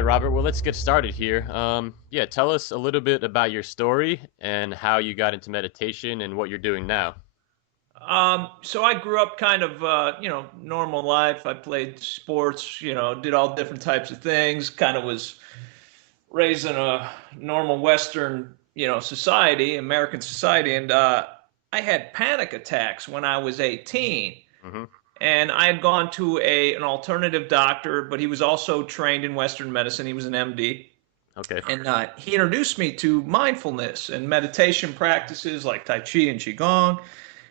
right, Robert. Well, let's get started here. Yeah, tell us a little bit about your story and how you got into meditation and what you're doing now. So I grew up kind of, normal life. I played sports, did all different types of things, kind of was raised in a normal Western, society, American society. And I had panic attacks when I was 18. Hmm. And I had gone to an alternative doctor, but he was also trained in Western medicine. He was an MD. Okay. And he introduced me to mindfulness and meditation practices like Tai Chi and Qigong.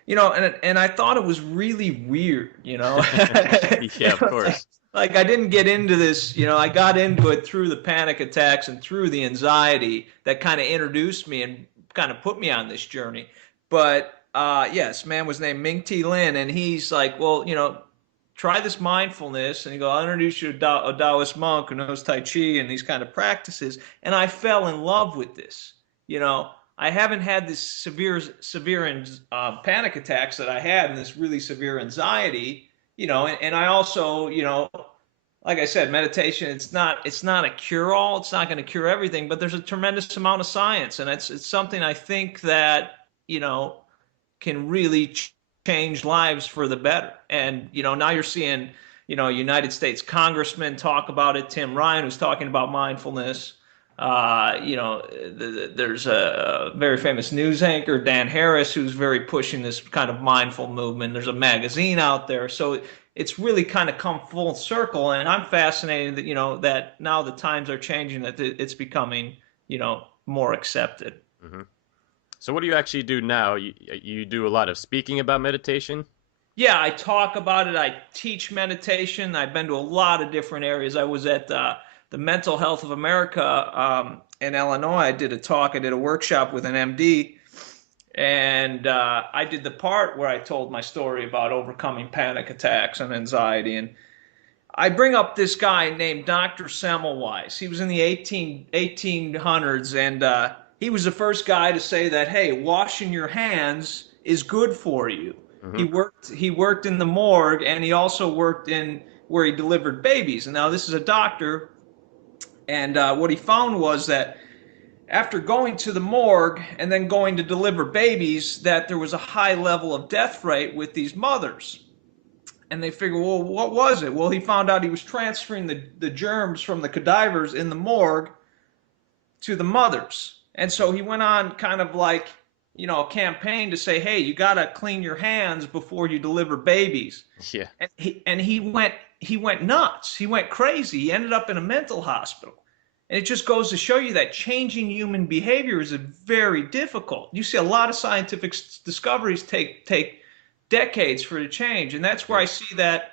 And I thought it was really weird, Yeah, of course. like I didn't get into this, I got into it through the panic attacks and through the anxiety that kind of introduced me and kind of put me on this journey. But yes, man was named Ming T. Lin, and he's like, well, try this mindfulness, and he go, I'll introduce you to a Taoist monk who knows Tai Chi and these kind of practices, and I fell in love with this, you know. I haven't had this severe panic attacks that I had and this really severe anxiety, and I also, like I said, meditation, it's not a cure all. It's not going to cure everything, but there's a tremendous amount of science, and it's something I think that, can really change lives for the better. And, now you're seeing, United States congressmen talk about it. Tim Ryan was talking about mindfulness. There's a very famous news anchor, Dan Harris, who's very pushing this kind of mindful movement. There's a magazine out there. So it's really kind of come full circle. And I'm fascinated that, that now the times are changing, that it's becoming, more accepted. Hmm. So, what do you actually do now? You do a lot of speaking about meditation. Yeah, I talk about it. I teach meditation. I've been to a lot of different areas. I was at the Mental Health of America in Illinois. I did a talk. I did a workshop with an MD, and I did the part where I told my story about overcoming panic attacks and anxiety. And I bring up this guy named Dr. Semmelweis. He was in the 1800s, and he was the first guy to say that, hey, washing your hands is good for you. Hmm. He worked in the morgue, and he also worked in where he delivered babies. And now this is a doctor, and what he found was that after going to the morgue and then going to deliver babies, that there was a high level of death rate with these mothers. And they figured, well, what was it? Well, he found out he was transferring the germs from the cadavers in the morgue to the mothers. And so he went on kind of like, a campaign to say, hey, you got to clean your hands before you deliver babies. Yeah. And he went nuts. He went crazy. He ended up in a mental hospital. And it just goes to show you that changing human behavior is very difficult. You see a lot of scientific discoveries take decades for it to change. And that's where I see that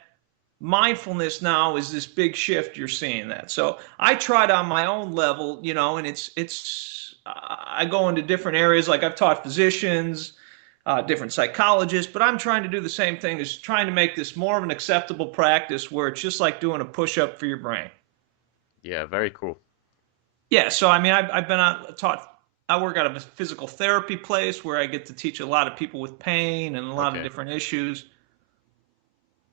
mindfulness now is this big shift. You're seeing that. So I tried on my own level, and I go into different areas. Like I've taught physicians, different psychologists, but I'm trying to do the same thing, is trying to make this more of an acceptable practice where it's just like doing a push-up for your brain. Yeah, very cool. Yeah, so I mean, I've been taught. I work out of a physical therapy place where I get to teach a lot of people with pain and a lot of Okay. different issues.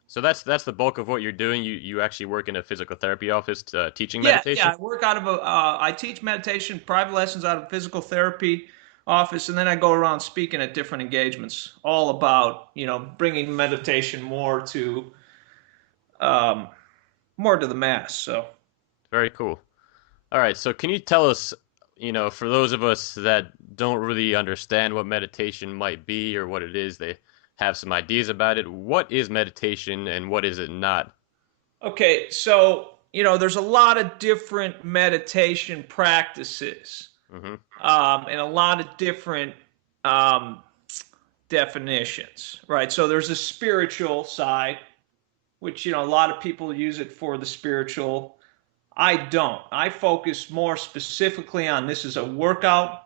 So that's the bulk of what you're doing. You actually work in a physical therapy office teaching Yeah, yeah. meditation. I work out of a. I teach meditation, private lessons out of a physical therapy office, and then I go around speaking at different engagements, all about bringing meditation um, more to the mass. So Very cool. All right. So, can you tell us, for those of us that don't really understand what meditation might be or what it is, they have some ideas about it. What is meditation and what is it not? okay, so there's a lot of different meditation practices, Hmm. and a lot of different um, definitions, right? So there's a spiritual side, which a lot of people use it for the spiritual. I don't. I focus more specifically on this is a workout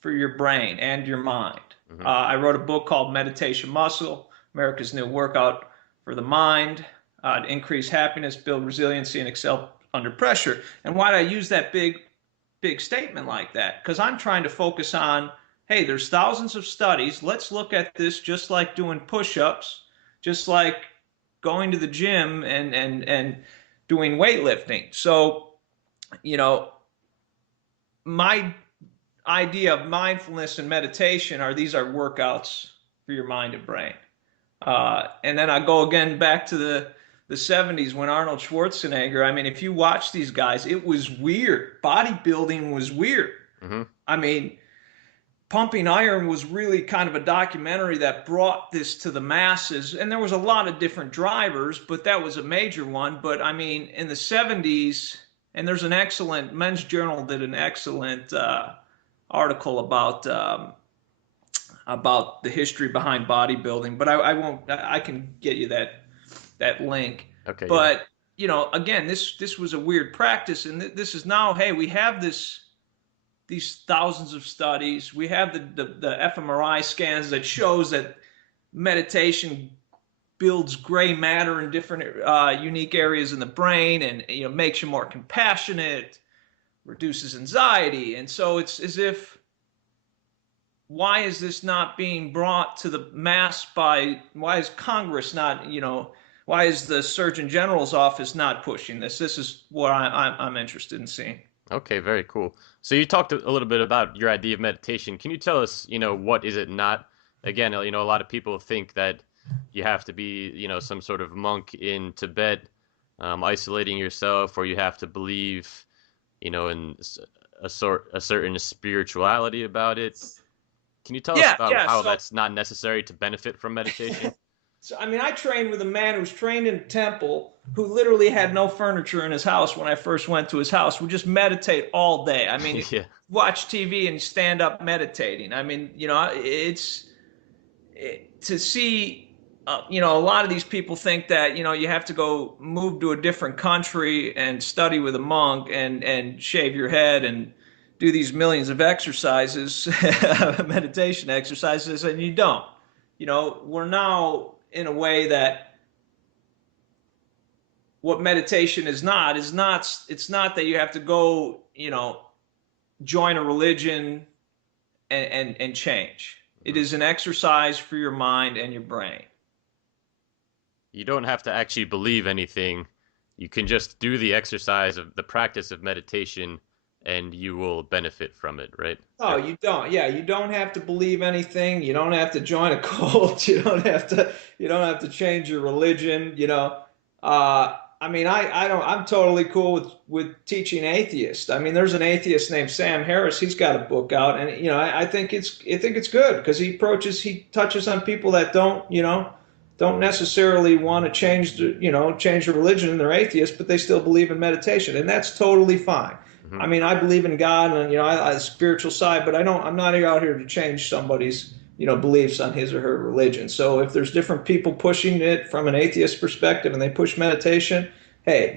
for your brain and your mind. Hmm. I wrote a book called Meditation Muscle, America's New Workout for the Mind, to increase happiness, build resiliency, and excel under pressure. And why did I use that big statement like that? Because I'm trying to focus on, hey, there's thousands of studies. Let's look at this just like doing push-ups, just like going to the gym and doing weightlifting. So you know, my idea of mindfulness and meditation are these are workouts for your mind and brain. And then I go again back to the 70s when Arnold Schwarzenegger, I mean, if you watch these guys, it was weird. Bodybuilding was weird. Hmm. I mean, Pumping Iron was really kind of a documentary that brought this to the masses. And there was a lot of different drivers, but that was a major one. But I mean, in the 70s, and there's an excellent, Men's Journal did an excellent article about the history behind bodybuilding, but I won't. I can get you that link. Okay, yeah. But again, this was a weird practice, and this is now. Hey, we have these thousands of studies. We have the fMRI scans that shows that meditation builds gray matter in different unique areas in the brain, and makes you more compassionate, reduces anxiety, and so it's as if why is this not being brought to the mass by why is Congress not why is the Surgeon General's office not pushing this? This is what I'm interested in seeing. Okay, very cool. So you talked a little bit about your idea of meditation. Can you tell us, what is it not? Again, a lot of people think that you have to be, some sort of monk in Tibet, isolating yourself, or you have to believe, in a certain spirituality about it. Can you tell us Yeah, about yeah. how So that's not necessary to benefit from meditation? So, I mean, I trained with a man who was trained in a temple who literally had no furniture in his house when I first went to his house. We just meditate all day. I mean, Yeah. watch TV and stand up meditating. I mean, to see, a lot of these people think that, you have to go move to a different country and study with a monk and shave your head and do these millions of exercises, meditation exercises, and you don't. We're now in a way that what meditation is not it's not that you have to go join a religion and change. It Mhm. is an exercise for your mind and your brain. You don't have to actually believe anything. You can just do the exercise of the practice of meditation and you will benefit from it, right? Oh, you don't. Yeah, you don't have to believe anything. You don't have to join a cult. You don't have to change your religion, I mean, I don't I'm totally cool with teaching atheists. I mean, there's an atheist named Sam Harris. He's got a book out, and I think it's good because he touches on people that don't necessarily want to change the religion. They're atheists, but they still believe in meditation, and that's totally fine. Hmm. I mean, I believe in God and I spiritual side, but I'm not out here to change somebody's beliefs on his or her religion. So if there's different people pushing it from an atheist perspective and they push meditation, hey,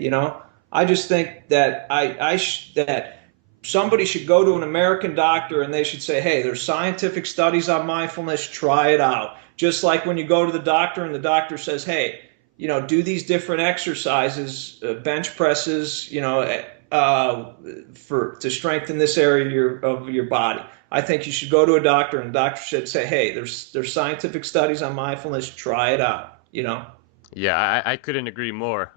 I just think that that somebody should go to an American doctor and they should say, hey, there's scientific studies on mindfulness, try it out. Just like when you go to the doctor and the doctor says, hey, do these different exercises, bench presses, uh, for to strengthen this area of your body. I think you should go to a doctor, and the doctor should say, "Hey, there's scientific studies on mindfulness. Try it out." Yeah, I couldn't agree more.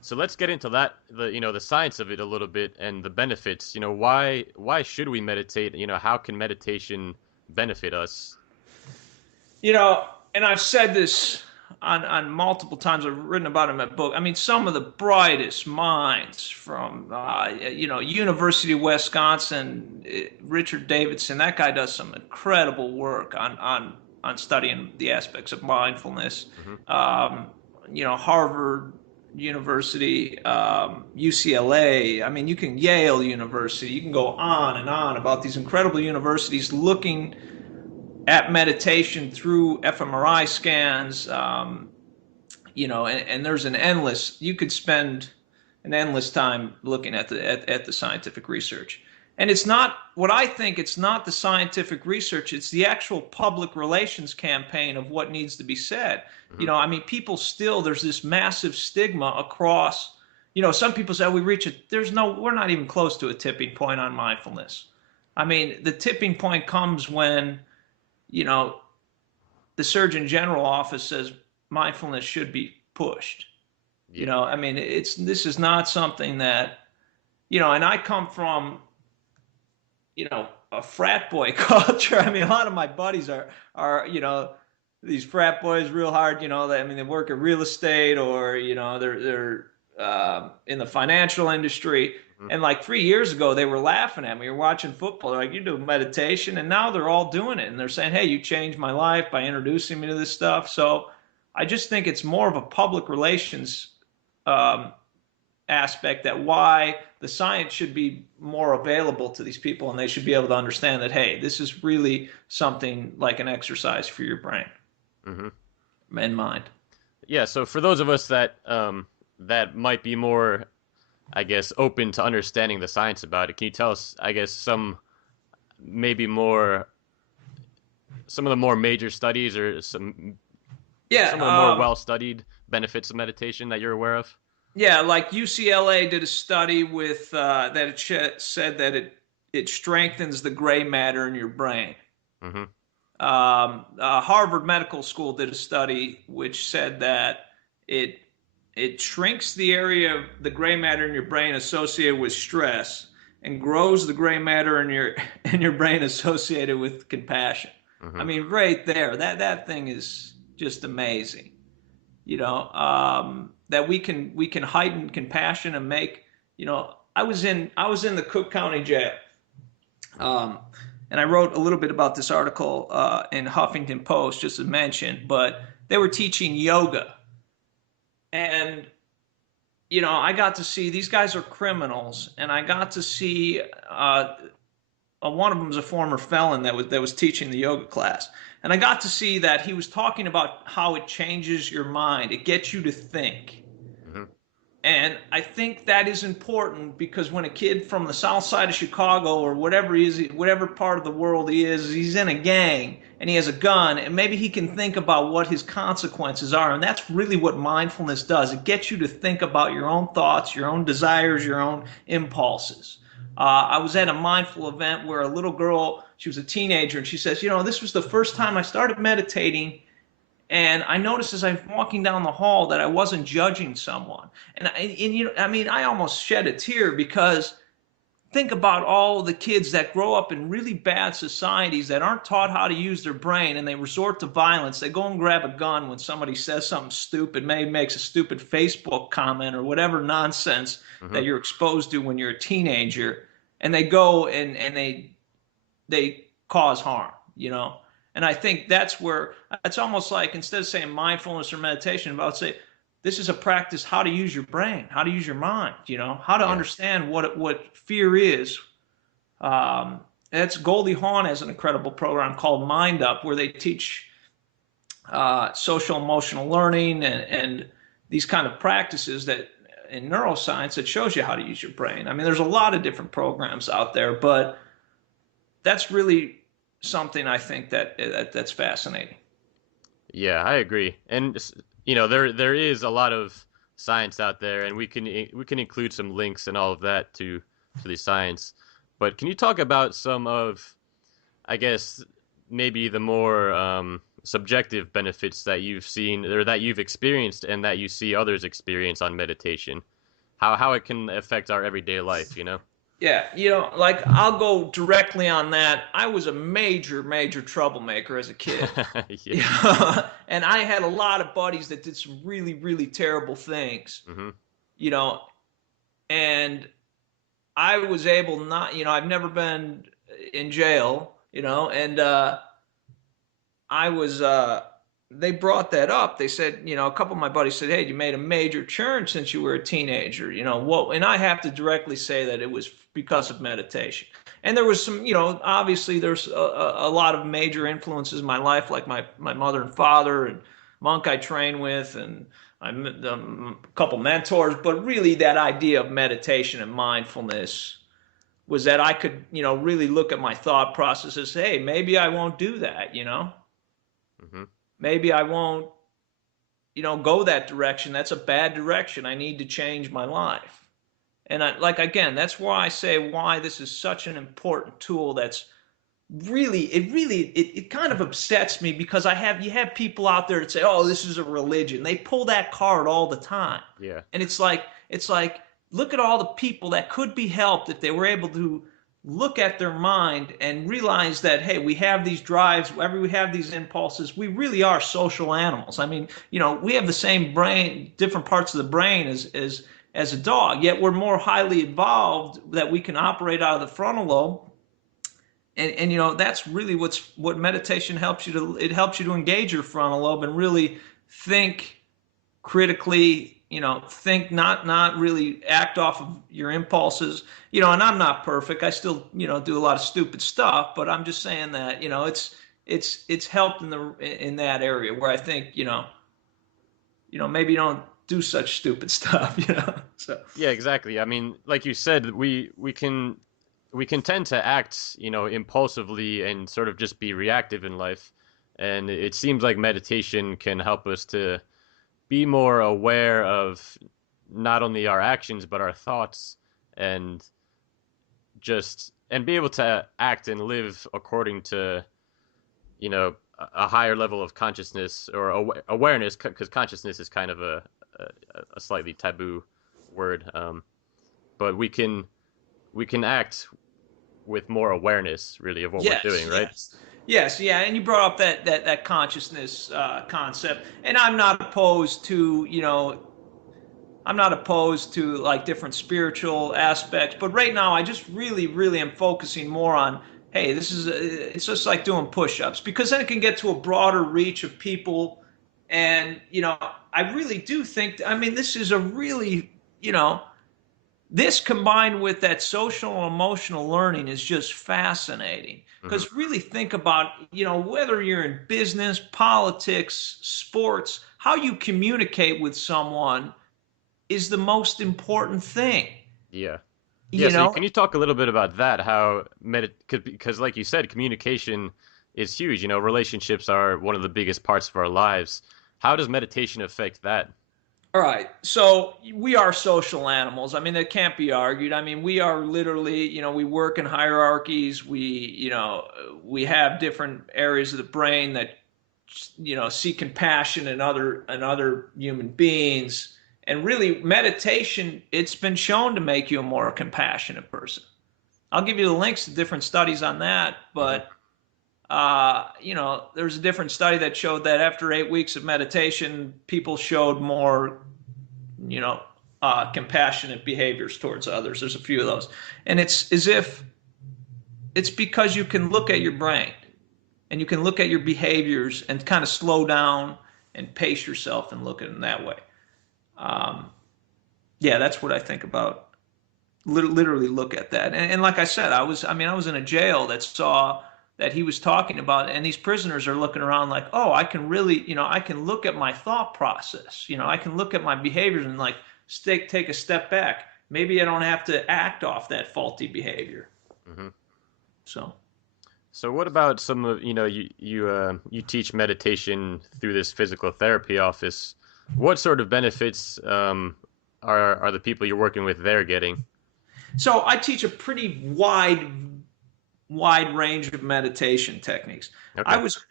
So let's get into that, the science of it a little bit and the benefits. Why should we meditate? How can meditation benefit us? You know, and I've said this on multiple times. I've written about it in my book. I mean, some of the brightest minds from University of Wisconsin, Richard Davidson. That guy does some incredible work on studying the aspects of mindfulness. Hmm. Um, Harvard University, UCLA. I mean, you can Yale University. You can go on and on about these incredible universities looking at meditation through fMRI scans, and there's an endless. You could spend an endless time looking at the scientific research, and it's not what I think. It's not the scientific research. It's the actual public relations campaign of what needs to be said. Hmm. I mean, people still there's this massive stigma across. Some people say we reach it. We're not even close to a tipping point on mindfulness. I mean, the tipping point comes when you know, the Surgeon General office says mindfulness should be pushed. Yeah. I mean, this is not something that and I come from, a frat boy culture. I mean, a lot of my buddies are, these frat boys real hard, I mean, they work at real estate or, they're in the financial industry. Hmm. And like 3 years ago, they were laughing at me. You're watching football. They're like, you're doing meditation. And now they're all doing it. And they're saying, hey, you changed my life by introducing me to this stuff. So I just think it's more of a public relations um, aspect, that why the science should be more available to these people, and they should be able to understand that, hey, this is really something like an exercise for your brain Hmm. and mind. Yeah. So for those of us that might be more, I guess, open to understanding the science about it, can you tell us, I guess, maybe more some of the more major studies or Yeah, some of the more well studied benefits of meditation that you're aware of? yeah. Like UCLA did a study with that said that it strengthens the gray matter in your brain. Hmm. Harvard Medical School did a study which said that it it shrinks the area of the gray matter in your brain associated with stress and grows the gray matter in your in your brain associated with compassion. I Hmm. mean, right there, that thing is just amazing. That we can heighten compassion and make. I was in the Cook County Jail, um, and I wrote a little bit about this article in Huffington Post, just to mention. But they were teaching yoga, and I got to see these guys are criminals, and I got to see one of them was a former felon that was teaching the yoga class, and I got to see that he was talking about how it changes your mind, it gets you to think. Hmm. And I think that is important because when a kid from the south side of Chicago or whatever he is, whatever part of the world he is, he's in a gang and he has a gun, and maybe he can think about what his consequences are. And that's really what mindfulness does. It gets you to think about your own thoughts, your own desires, your own impulses. I was at a mindful event where a little girl, she was a teenager, and she says, this was the first time I started meditating, and I noticed as I'm walking down the hall that I wasn't judging someone. I mean, I almost shed a tear because think about all the kids that grow up in really bad societies that aren't taught how to use their brain, and they resort to violence. They go and grab a gun when somebody says something stupid, maybe makes a stupid Facebook comment or whatever nonsense Hmm. that you're exposed to when you're a teenager, and they go and they cause harm. And I think that's where it's almost like, instead of saying mindfulness or meditation, I would say this is a practice how to use your brain, how to use your mind, how to Yeah. understand what fear is. That's Goldie Hawn has an incredible program called Mind Up, where they teach social emotional learning and these kind of practices that in neuroscience that shows you how to use your brain. I mean, there's a lot of different programs out there, but that's really something I think that's fascinating. Yeah, I agree. And there is a lot of science out there, and we can include some links and all of that to the science. But can you talk about some of, I guess, maybe the more subjective benefits that you've seen or that you've experienced and that you see others experience on meditation? How it can affect our everyday life, you know? Yeah, like I'll go directly on that. I was a major, major troublemaker as a kid. Yeah. Yeah, and I had a lot of buddies that did some really, really terrible things. Hmm. You know, and I was able not, I've never been in jail. And I was they brought that up. They said, a couple of my buddies said, "Hey, you made a major turn since you were a teenager." What? And I have to directly say that it was because of meditation. And there was some, obviously there's a lot of major influences in my life, like my mother and father and monk I train with, and a couple mentors. But really, that idea of meditation and mindfulness was that I could, really look at my thought processes. Hey, maybe I won't do that. Hmm. Maybe I won't, go that direction. That's a bad direction. I need to change my life. And again, that's why I say why this is such an important tool. That's it kind of upsets me because you have people out there that say, oh, this is a religion. They pull that card all the time. Yeah. And it's like look at all the people that could be helped if they were able to look at their mind and realize that, hey, we have these drives, we have these impulses. We really are social animals. I mean, we have the same brain, different parts of the brain as a dog, yet we're more highly evolved that we can operate out of the frontal lobe. And that's really what meditation helps you to. It helps you to engage your frontal lobe and really think critically, think, not really act off of your impulses. And I'm not perfect. I still, do a lot of stupid stuff, but I'm just saying that, it's helped in that area where I think, maybe you don't do such stupid stuff. So Yeah, exactly. I mean, like you said, we can tend to act, impulsively and sort of just be reactive in life. And it seems like meditation can help us to be more aware of not only our actions but our thoughts, and be able to act and live according to, a higher level of consciousness or awareness, because consciousness is kind of a, a slightly taboo word. But we can act with more awareness, really, of what we're yes, doing, right? yes, yes, yeah. And you brought up that consciousness concept, and I'm not opposed to like different spiritual aspects, but right now I just really, really am focusing more on, hey, it's just like doing push-ups, because then it can get to a broader reach of people. And I really do think, I mean, this is a really, this combined with that social and emotional learning is just fascinating, Hmm. because really think about, whether you're in business, politics, sports, how you communicate with someone is the most important thing. Yeah. Yeah, You so know, can you talk a little bit about that? How because like you said, communication is huge. Relationships are one of the biggest parts of our lives. How does meditation affect that? all right. So we are social animals. I mean, that can't be argued. I mean, we are literally, we work in hierarchies. We have different areas of the brain that, see compassion in other human beings. And really, meditation, it's been shown to make you a more compassionate person. I'll give you the links to different studies on that, Hmm. but there's a different study that showed that after 8 weeks of meditation, people showed more, you know, compassionate behaviors towards others. There's a few of those. And it's as if it's because you can look at your brain and you can look at your behaviors and kind of slow down and pace yourself and look at them that way. Um, yeah, that's what I think about. Literally look at that. And like I said, I was in a jail that saw that he was talking about, and these prisoners are looking around like, oh, I can really, I can look at my thought process. I can look at my behaviors and like take a step back. Maybe I don't have to act off that faulty behavior. Hmm. So So what about some of, you teach meditation through this physical therapy office. What sort of benefits are the people you're working with there getting? so I teach a pretty wide range of meditation techniques. I Okay. was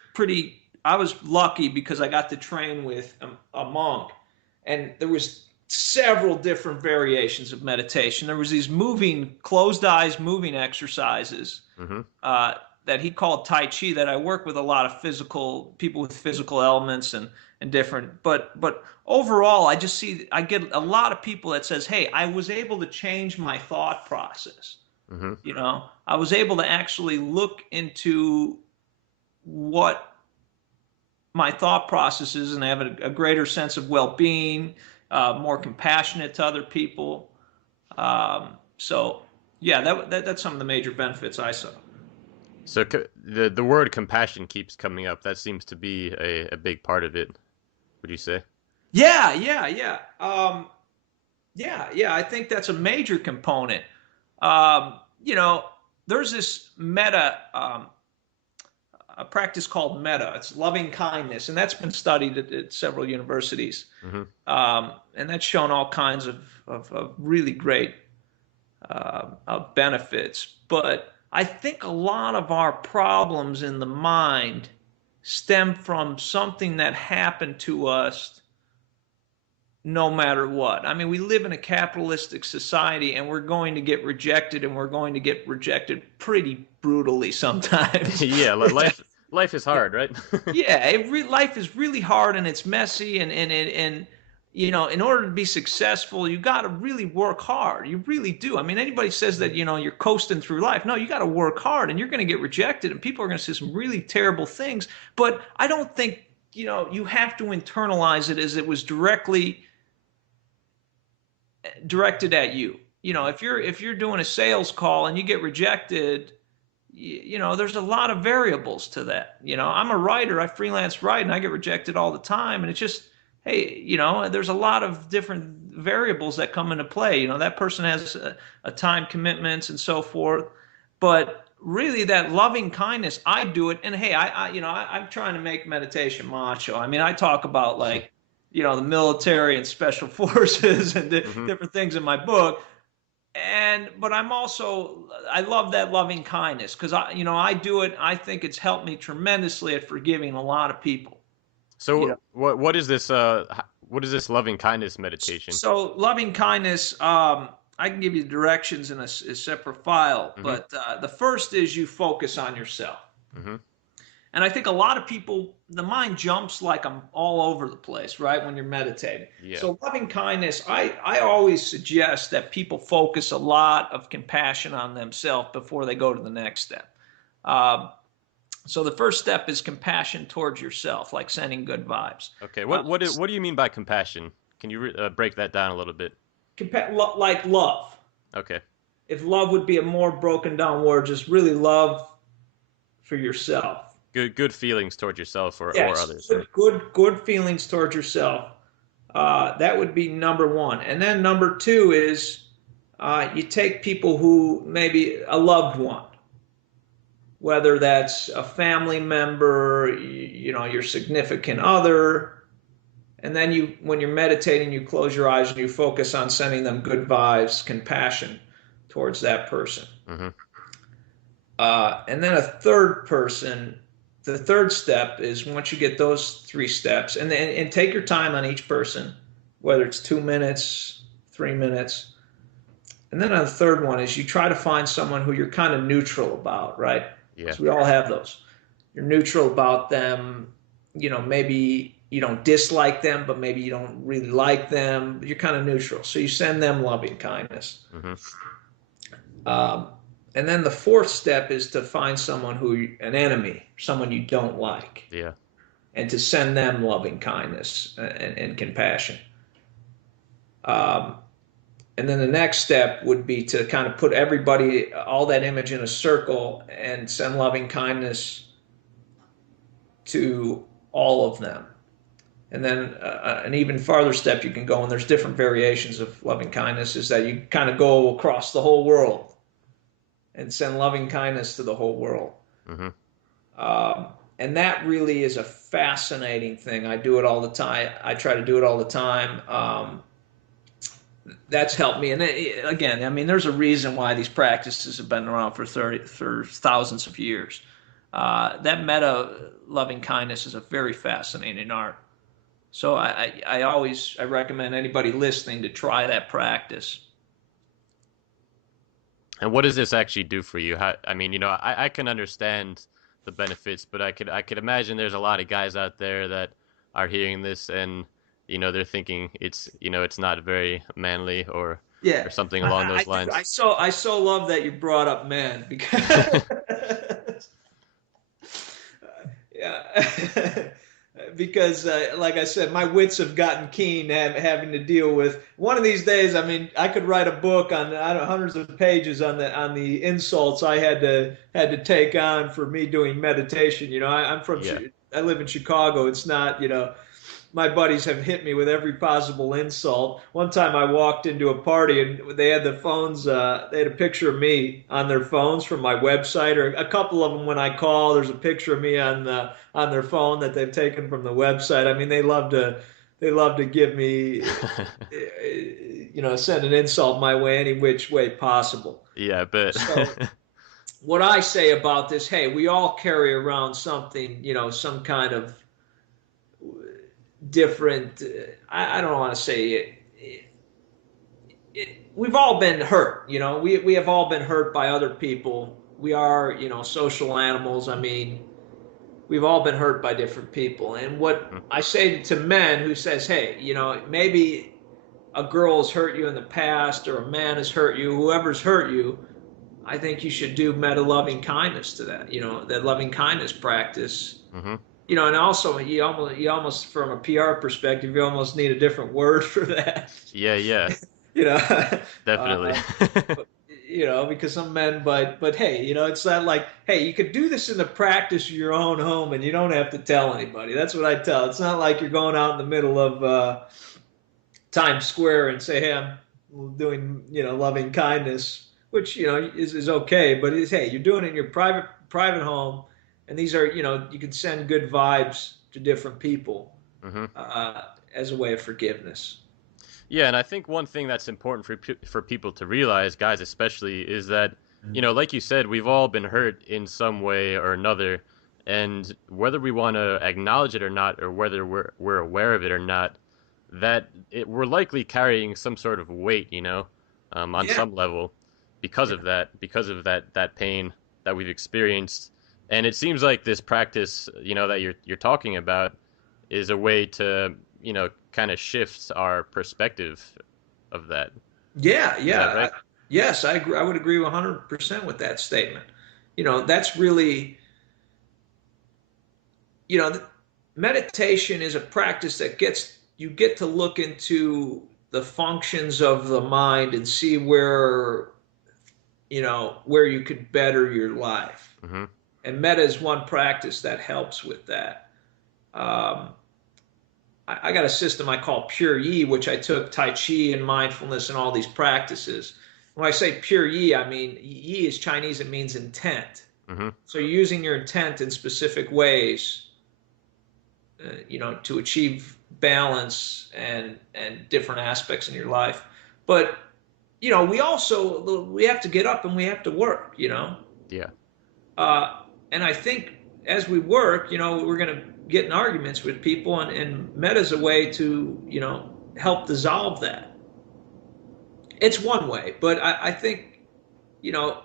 I was lucky because I got to train with a monk, and there was several different variations of meditation. There was these closed eyes moving exercises Hmm. uh, that he called Tai Chi. That I work with a lot of physical people with physical elements and different. But overall, I get a lot of people that says, "Hey, I was able to change my thought process." Hmm. I was able to actually look into what my thought process is and have a greater sense of well-being, more compassionate to other people. So, yeah, that's some of the major benefits I saw. So the word compassion keeps coming up. That seems to be a big part of it. Would you say? Yeah, yeah, yeah. Yeah. I think that's a major component. Um, you know, there's this a practice called metta. It's loving kindness, and that's been studied at several universities. Hmm. And that's shown all kinds of really great benefits. But I think a lot of our problems in the mind stem from something that happened to us no matter what. I mean, we live in a capitalistic society and we're going to get rejected, and we're going to get rejected pretty brutally sometimes. Yeah, life is hard, right? Yeah, life is really hard and it's messy, and in order to be successful, you got to really work hard. You really do. I mean, anybody says that you're coasting through life. No, you got to work hard, and you're going to get rejected, and people are going to say some really terrible things. But I don't think you have to internalize it as it was directed at you. If you're doing a sales call and you get rejected, there's a lot of variables to that. I'm a writer, I freelance write, and I get rejected all the time. And it's just, hey, there's a lot of different variables that come into play. That person has a time commitments and so forth. But really, that loving kindness, I do it. And hey, I'm trying to make meditation macho. I mean, I talk about like, the military and special forces and Hmm. different things in my book. But I love that loving kindness because I do it. I think it's helped me tremendously at forgiving a lot of people. you know So what is this loving kindness meditation? so loving kindness, I can give you directions in a separate file, Hmm. but the first is you focus on yourself. Hmm. And I think a lot of people, the mind jumps like I'm all over the place, right? When you're meditating. Yeah. So loving kindness, I always suggest that people focus a lot of compassion on themselves before they go to the next step. Uh, so the first step is compassion towards yourself, like sending good vibes. Okay. Uh, What do you mean by compassion? Can you break that down a little bit? like love. Okay. If love would be a more broken down word, just really love for yourself. Good feelings towards yourself or Yes, others, right? good feelings towards yourself. That would be number one. And then number two is you take people who maybe a loved one, whether that's a family member, your significant other, and then when you're meditating, you close your eyes and you focus on sending them good vibes, compassion towards that person. Hmm. And then a third person, the third step is once you get those three steps, and take your time on each person, whether it's 2 minutes, 3 minutes. And then on the third one is you try to find someone who you're kind of neutral about, right? Yeah. Because we all have those. You're neutral about them. Maybe you don't dislike them, but maybe you don't really like them. You're kind of neutral. So you send them loving kindness. Hmm. Um, and then the fourth step is to find an enemy, someone you don't like, Yeah. and to send them loving kindness and compassion. Um, and then the next step would be to kind of put everybody, all that image in a circle and send loving kindness to all of them. And then an even farther step you can go, and there's different variations of loving kindness, is that you kind of go across the whole world and send loving kindness to the whole world. Hmm. Um, and that really is a fascinating thing. I do it all the time. I try to do it all the time. That's helped me. And again, I mean, there's a reason why these practices have been around for thousands of years. That meta loving kindness is a very fascinating art. So I recommend anybody listening to try that practice. And what does this actually do for you? I mean, I can understand the benefits, but I could imagine there's a lot of guys out there that are hearing this and they're thinking it's not very manly Yeah, or something along those do. lines. I so love that you brought up men because yeah, because like I said, my wits have gotten keen having to deal with. One of these days, I mean, I could write a book on I don't know, hundreds of pages on the insults I had to take on for me doing meditation. Yeah. I live in Chicago. It's not my buddies have hit me with every possible insult. One time I walked into a party and they had the phones, they had a picture of me on their phones from my website, or a couple of them when I call, there's a picture of me on their phone that they've taken from the website. I mean, they love to give me, send an insult my way any which way possible. Yeah, I bet. So what I say about this, hey, we all carry around something, some kind of different. I don't want to say we've all been hurt. We have all been hurt by other people. We are, social animals. I mean, we've all been hurt by different people. And what Mhm. I say to men who says, hey, maybe a girl has hurt you in the past or a man has hurt you, whoever's hurt you, I think you should do meta loving kindness to that, that loving kindness practice. Mhm. And also you almost from a PR perspective, you almost need a different word for that. Yeah, yeah, you know, definitely. uh, because some men, but hey, it's not like, hey, you could do this in the practice of your own home and you don't have to tell anybody. That's what I tell. It's not like you're going out in the middle of Times Square and say, hey, I'm doing, loving kindness, which, is okay. But it's, hey, you're doing it in your private home. And these are, you can send good vibes to different people Mhm. as a way of forgiveness. Yeah, and I think one thing that's important for people to realize, guys especially, is that like you said, we've all been hurt in some way or another, and whether we want to acknowledge it or not, or whether we're aware of it or not, we're likely carrying some sort of weight, on Yeah. some level, because Yeah. of that pain that we've experienced, and it seems like this practice, that you're talking about, is a way to kind of shifts our perspective of that. Yeah, Is that yeah. right? Yes, I would agree 100% with that statement. That's really, you know, meditation is a practice that you get to look into the functions of the mind and see where you could better your life. Mm-hmm. And meta is one practice that helps with that. Um, I got a system I call Pure Yi, which I took Tai Chi and mindfulness and all these practices. When I say Pure Yi, I mean Yi is Chinese, it means intent. Mm-hmm. So you're using your intent in specific ways, to achieve balance and different aspects in your life. But we have to get up and we have to work. Yeah. And I think as we work, we're going to get in arguments with people, and meta is a way to, help dissolve that. It's one way, but I think, you know,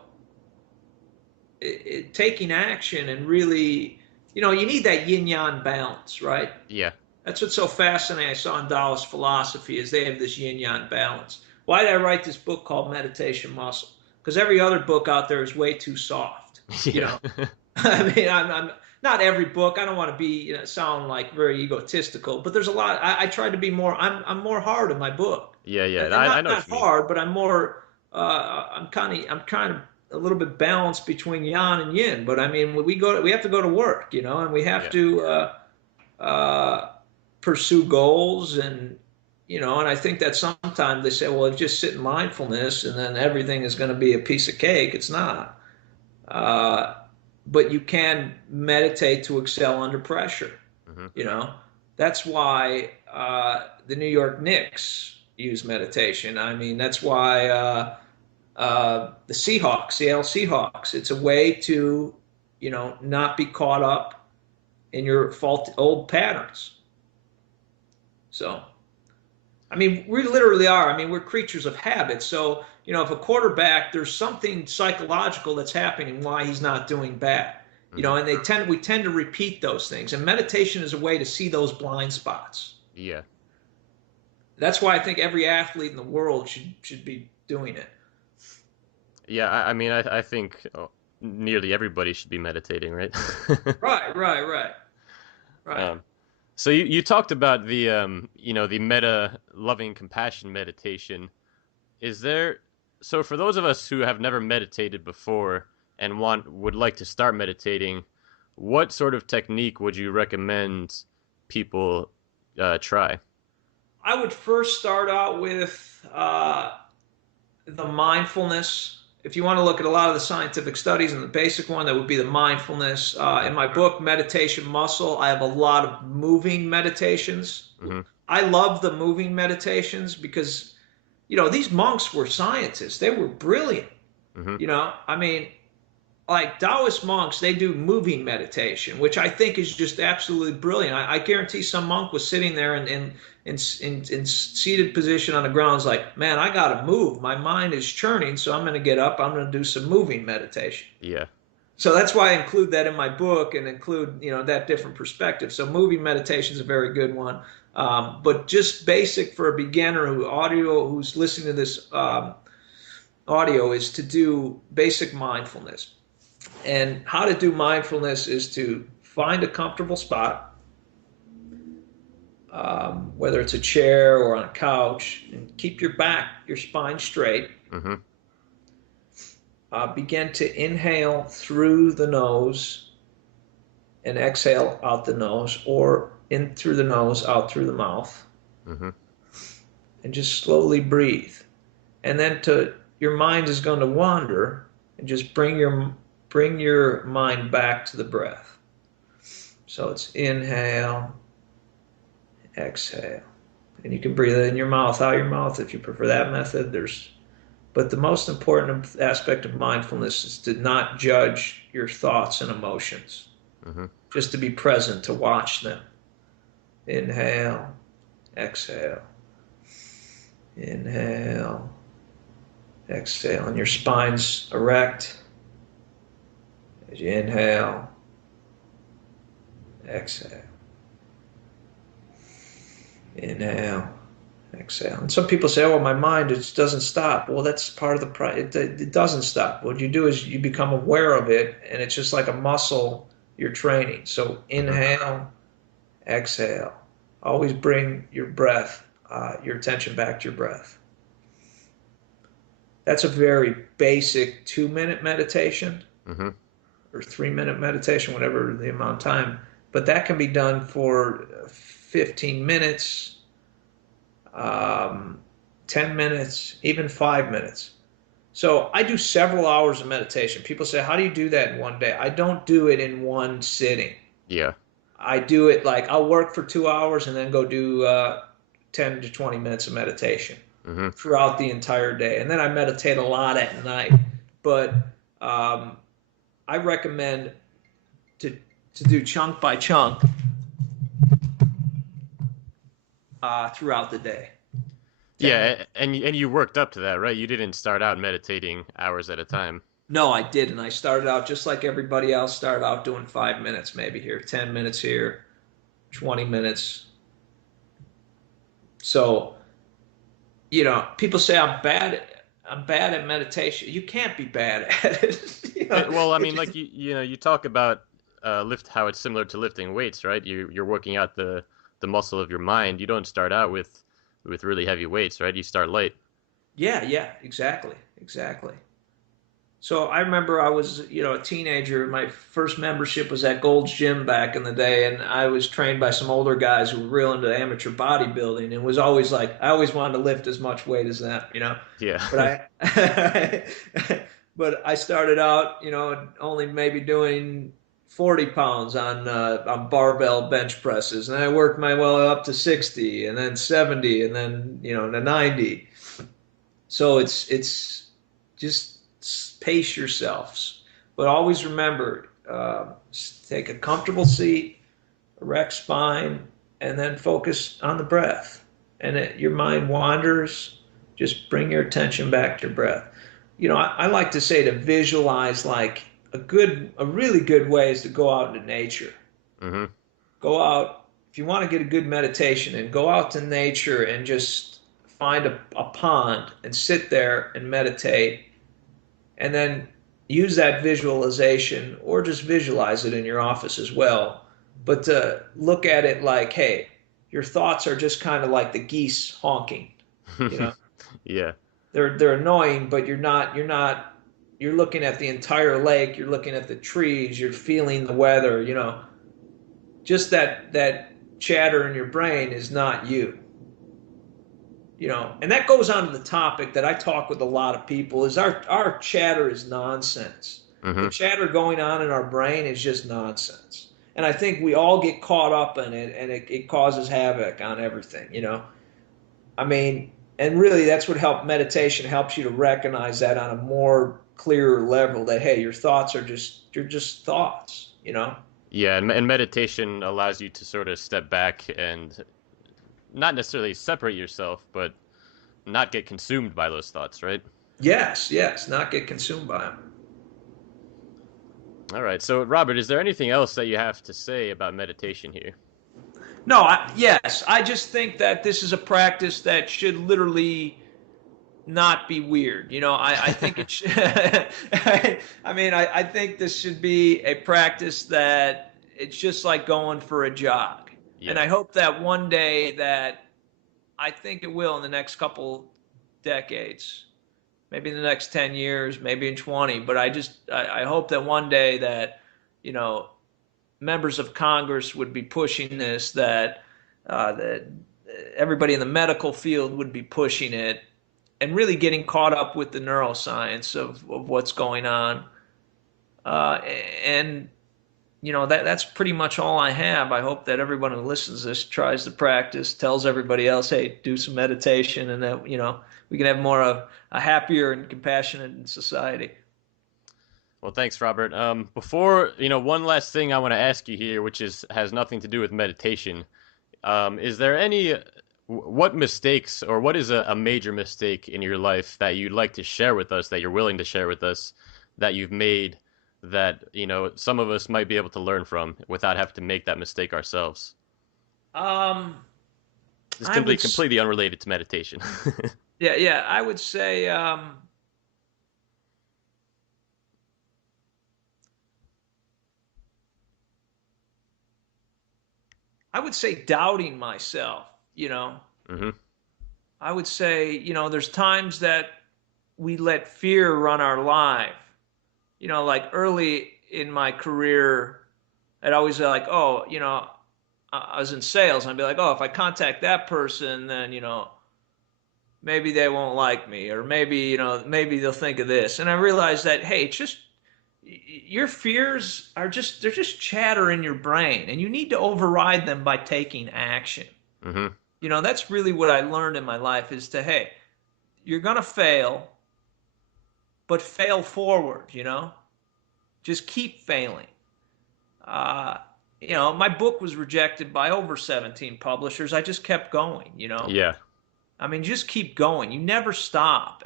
taking action and really, you need that yin yang balance, right? Yeah. That's what's so fascinating I saw in Taoist philosophy is they have this yin yang balance. Why did I write this book called Meditation Muscle? Because every other book out there is way too soft. You Yeah. know, I mean, I'm not every book. I don't want to be sound like very egotistical, but there's a lot. I try to be more. I'm more hard in my book, Yeah. Yeah. and, And and I not know not what you mean. hard, but I'm more. I'm kind of a little bit balanced between yang and yin. But I mean, we have to go to work, and we have Yeah. to uh, pursue goals, and I think that sometimes they say, well, just sit in mindfulness and then everything is going to be a piece of cake. It's not. Uh, but you can meditate to excel under pressure. Mm-hmm. You know, that's why the New York Knicks use meditation. I mean, that's why the Seattle Seahawks. It's a way to, not be caught up in your fault old patterns. So, I mean, we literally are. I mean, we're creatures of habit. So, if a quarterback, there's something psychological that's happening why he's not doing bad. Mm-hmm. And we tend to repeat those things. And meditation is a way to see those blind spots. Yeah. That's why I think every athlete in the world should be doing it. Yeah. I mean, I think nearly everybody should be meditating, right? Right, right, right, right. um, so you talked about the meta loving compassion meditation. Is there so for those of us who have never meditated before and would like to start meditating, what sort of technique would you recommend people try? I would first start out with the mindfulness. If you want to look at a lot of the scientific studies, and the basic one, that would be the mindfulness. In my book, Meditation Muscle, I have a lot of moving meditations. Mm-hmm. I love the moving meditations because, these monks were scientists. They were brilliant. Mm-hmm. I mean, like Taoist monks, they do moving meditation, which I think is just absolutely brilliant. I guarantee some monk was sitting there in seated position on the ground, is like, man, I got to move. My mind is churning, so I'm going to get up. I'm going to do some moving meditation. Yeah. So that's why I include that in my book and include, that different perspective. So moving meditation is a very good one. But just basic for a beginner who's listening to this audio is to do basic mindfulness. And how to do mindfulness is to find a comfortable spot, whether it's a chair or on a couch, and keep your spine straight. Mhm. Begin to inhale through the nose and exhale out the nose, or in through the nose, out through the mouth, Mhm. and just slowly breathe. And then your mind is going to wander, and just bring your mind back to the breath. So it's inhale, exhale. And you can breathe it in your mouth, out your mouth if you prefer that method. But the most important aspect of mindfulness is to not judge your thoughts and emotions, Mhm. just to be present, to watch them. Inhale, exhale. Inhale, exhale. And your spine's erect as you inhale, exhale. Inhale, exhale. And some people say, "Oh, my mind it just doesn't stop." Well, that's part of it doesn't stop. What you do is you become aware of it, and it's just like a muscle you're training. So Mhm. inhale, exhale. Always bring your attention back to your breath. That's a very basic 2 minute meditation Mhm. or 3 minute meditation, whatever the amount of time. But that can be done for 15 minutes, um, 10 minutes, even 5 minutes. So I do several hours of meditation. People say, how do you do that in one day? I don't do it in one sitting. Yeah. I do it like I'll work for 2 hours and then go do 10 to 20 minutes of meditation Mhm. throughout the entire day. And then I meditate a lot at night. But um, I recommend to, to do chunk by chunk throughout the day. 10 minutes. Yeah, and you worked up to that, right? You didn't start out meditating hours at a time. No, I didn't. I started out just like everybody else, started out doing 5 minutes maybe here, 10 minutes here, 20 minutes. So, people say I'm bad at meditation. You can't be bad at it. Well, I It mean, just like you talk about lift how it's similar to lifting weights, right? You're working out the muscle of your mind. You don't start out with really heavy weights, right? You start light. yeah, yeah, exactly. Exactly. So I remember I was, a teenager. My first membership was at Gold's Gym back in the day, and I was trained by some older guys who were real into amateur bodybuilding, and was always like, I always wanted to lift as much weight as them. Yeah. But I, but I started out, only maybe doing 40 pounds on barbell bench presses, and I worked my way up to 60, and then 70, and then to 90. So it's just pace yourselves, but always remember, take a comfortable seat, erect spine, and then focus on the breath. And your mind wanders, just bring your attention back to your breath. I like to say to visualize, like a really good way is to go out into nature. Mhm. Go out if you want to get a good meditation, and go out to nature and just find a pond and sit there and meditate, and then use that visualization, or just visualize it in your office as well. But to look at it like, hey, your thoughts are just kind of like the geese honking. You know, Yeah. they're annoying, but you're not. You're looking at the entire lake. You're looking at the trees. You're feeling the weather. Just that chatter in your brain is not you. And that goes on to the topic that I talk with a lot of people, is our chatter is nonsense. The Mhm. chatter going on in our brain is just nonsense. And I think we all get caught up in it, and it causes havoc on everything. I mean, And really that's what meditation helps you to recognize that on a more clearer level, that hey, your thoughts are just, you're just thoughts, you know. Yeah, and meditation allows you to sort of step back and not necessarily separate yourself, but not get consumed by those thoughts, right? Yes, yes, not get consumed by them. All right. So, Robert, is there anything else that you have to say about meditation here? No, yes, I just think that this is a practice that should literally not be weird. You know, I think it should. I think this should be a practice that it's just like going for a jog. And Yeah. I hope that one day that, I think it will in the next couple decades, maybe in the next 10 years, maybe in 20. But I hope that one day that, you know, members of Congress would be pushing this, that everybody in the medical field would be pushing it, and really getting caught up with the neuroscience of what's going on. Uh, and you know, that's pretty much all I have. I hope that everyone who listens to this tries to practice, tells everybody else, hey, do some meditation, and that, you know, we can have more of a happier and compassionate society. Well, thanks, Robert. Before, one last thing I want to ask you here, which is has nothing to do with meditation. Is there what mistakes or what is a major mistake in your life that you'd like to share with us, that you're willing to share with us, that you've made that, some of us might be able to learn from without having to make that mistake ourselves? Um, This I can be would, completely unrelated to meditation. yeah, yeah, I would say, doubting myself, you know. Hmm. I would say, there's times that we let fear run our life. You know, like early in my career, I'd always be like, oh, I was in sales, and I'd be like, oh, if I contact that person, then, maybe they won't like me, or maybe, maybe they'll think of this. And I realized that, hey, it's just, your fears are just, they're just chatter in your brain, and you need to override them by taking action. Hmm. You know, that's really what I learned in my life, is to, hey, you're going to fail, but fail forward, just keep failing. Uh, my book was rejected by over 17 publishers. I just kept going. Yeah. I mean, just keep going. You never stop.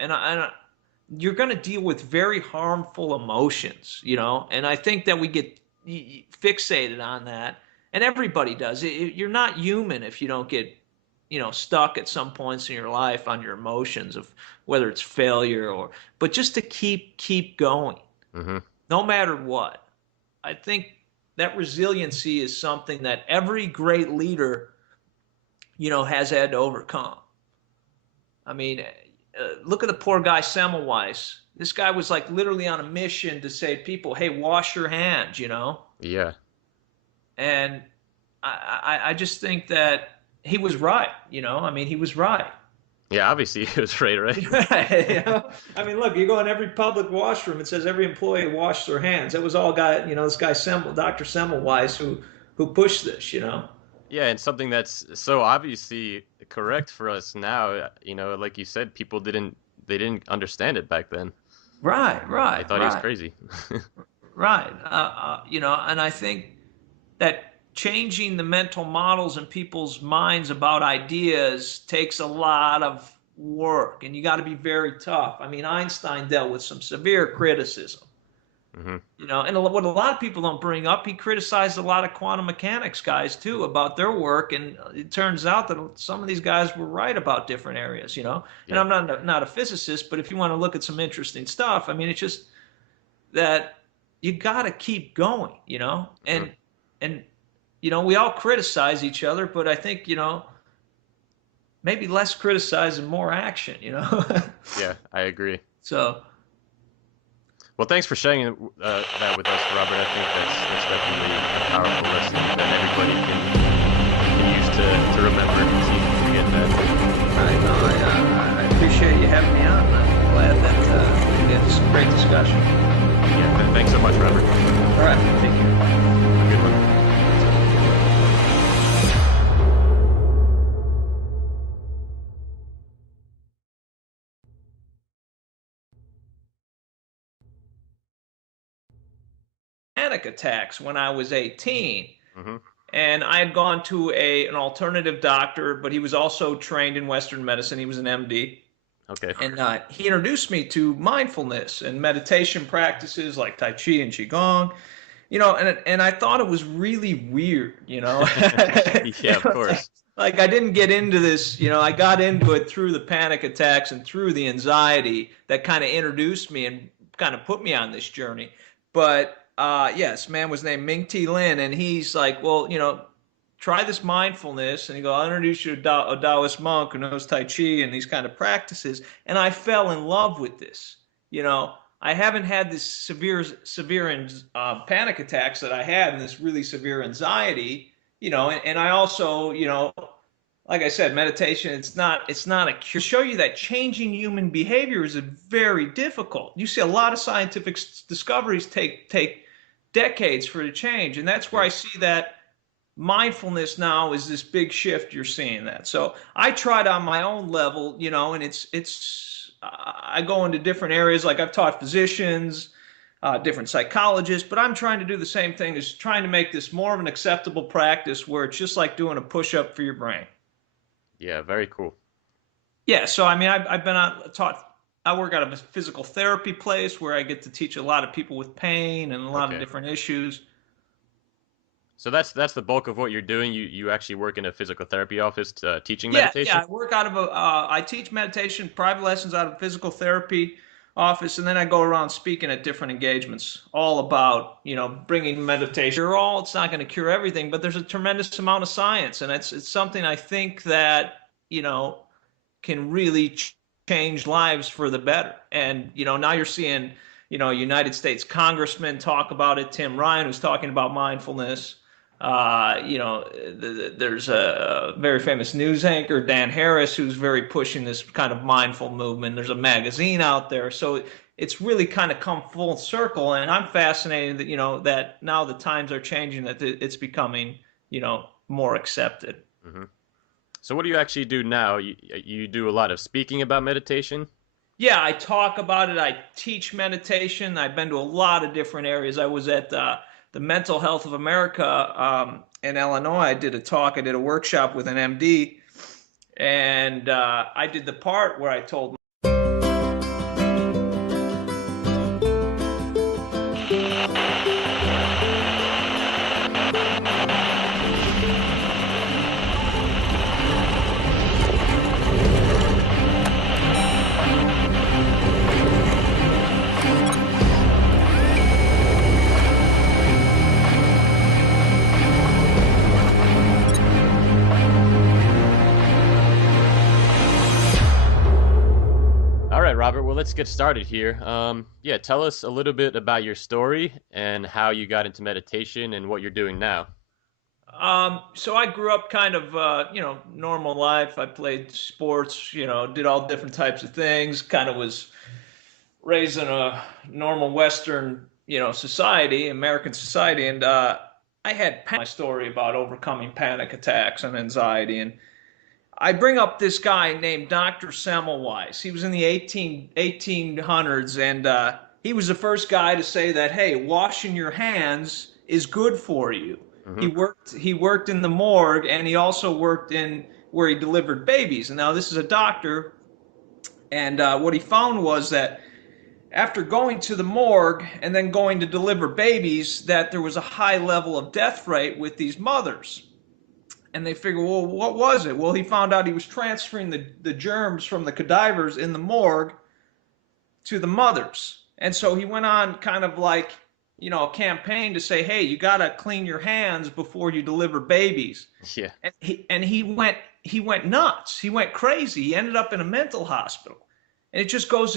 You're going to deal with very harmful emotions. And I think that we get fixated on that. And everybody does. You're not human if you don't get, stuck at some points in your life on your emotions of whether it's failure but just to keep going, Hmm. no matter what. I think that resiliency is something that every great leader, has had to overcome. I mean, look at the poor guy Semmelweis. This guy was like literally on a mission to say to people, "Hey, wash your hands." Yeah. And I just think that he was right. I mean, he was right. Yeah, obviously it was right. Right. I mean, look, you go in every public washroom, it says every employee washed their hands. That was all guy, this guy Dr. Semmelweis, who pushed this. Yeah, and something that's so obviously correct for us now, like you said, people they didn't understand it back then. Right, They right, thought he was right, crazy. right. And I think that changing the mental models in people's minds about ideas takes a lot of work, and you got to be very tough. I mean, Einstein dealt with some severe criticism. Hmm. And what a lot of people don't bring up, he criticized a lot of quantum mechanics guys too about their work, and it turns out that some of these guys were right about different areas. And Yeah. I'm not a physicist, but if you want to look at some interesting stuff, I mean, it's just that you got to keep going. Hmm. And we all criticize each other, but I think maybe less criticize and more action. Yeah, I agree. So Well, thanks for sharing that with us, Robert. I think that's definitely a powerful lesson that everybody can use to remember to get that. I know. I appreciate you having me on. I'm glad that we had this great discussion. Yeah, thanks so much, Robert. All right. Take care. Have a good one. panic attacks when I was 18. Hmm. And I had gone to an alternative doctor, but he was also trained in Western medicine. He was an MD. Okay. And he introduced me to mindfulness and meditation practices like Tai Chi and Qigong, and I thought it was really weird, Yeah, of course. like I didn't get into this, I got into it through the panic attacks and through the anxiety that kind of introduced me and kind of put me on this journey. But yes, man was named Ming T. Lin, and he's like, well, try this mindfulness. And he go, I'll introduce you to a Taoist monk who knows Tai Chi and these kind of practices. And I fell in love with this. I haven't had this severe panic attacks that I had and this really severe anxiety, and I also, like I said, meditation, it's not a cure. To show you that changing human behavior is very difficult. You see a lot of scientific discoveries take decades for it to change. And that's where Yeah. I see that mindfulness now is this big shift. You're seeing that. So I tried on my own level, and it's I go into different areas. Like I've taught physicians, different psychologists, but I'm trying to do the same thing, is trying to make this more of an acceptable practice where it's just like doing a push-up for your brain. Yeah, very cool. Yeah, so I mean, I've been taught. I work out of a physical therapy place where I get to teach a lot of people with pain and a lot of Okay. different issues. So that's the bulk of what you're doing. You actually work in a physical therapy office teaching Yeah, meditation? I work out of I teach meditation, private lessons out of a physical therapy office, and then I go around speaking at different engagements, all about, bringing meditation. It's not going to cure everything, but there's a tremendous amount of science, and it's something I think that, you know, can really change lives for the better. And, now you're seeing, United States congressmen talk about it. Tim Ryan was talking about mindfulness. There's a very famous news anchor, Dan Harris, who's very pushing this kind of mindful movement. There's a magazine out there. So it's really kind of come full circle. And I'm fascinated that, that now the times are changing, that it's becoming, more accepted. Hmm. So what do you actually do now? You do a lot of speaking about meditation? Yeah, I talk about it. I teach meditation. I've been to a lot of different areas. I was at the Mental Health of America in Illinois. I did a talk. I did a workshop with an MD, and I did the part where I told. All right, Robert. Well, let's get started here. Yeah, tell us a little bit about your story and how you got into meditation and what you're doing now. So I grew up kind of, normal life. I played sports, did all different types of things. Kind of was raised in a normal Western, society, American society, and I had my story about overcoming panic attacks and anxiety. And I bring up this guy named Dr. Semmelweis. He was in the 1800s, and he was the first guy to say that, hey, washing your hands is good for you. He Hmm. worked in the morgue, and he also worked in where he delivered babies. And now this is a doctor, and what he found was that after going to the morgue and then going to deliver babies, that there was a high level of death rate with these mothers. And they figure, well, what was it? Well, he found out he was transferring the germs from the cadavers in the morgue to the mothers. And so he went on kind of like, a campaign to say, hey, you got to clean your hands before you deliver babies. Yeah. And he went nuts. He went crazy. He ended up in a mental hospital. And it just goes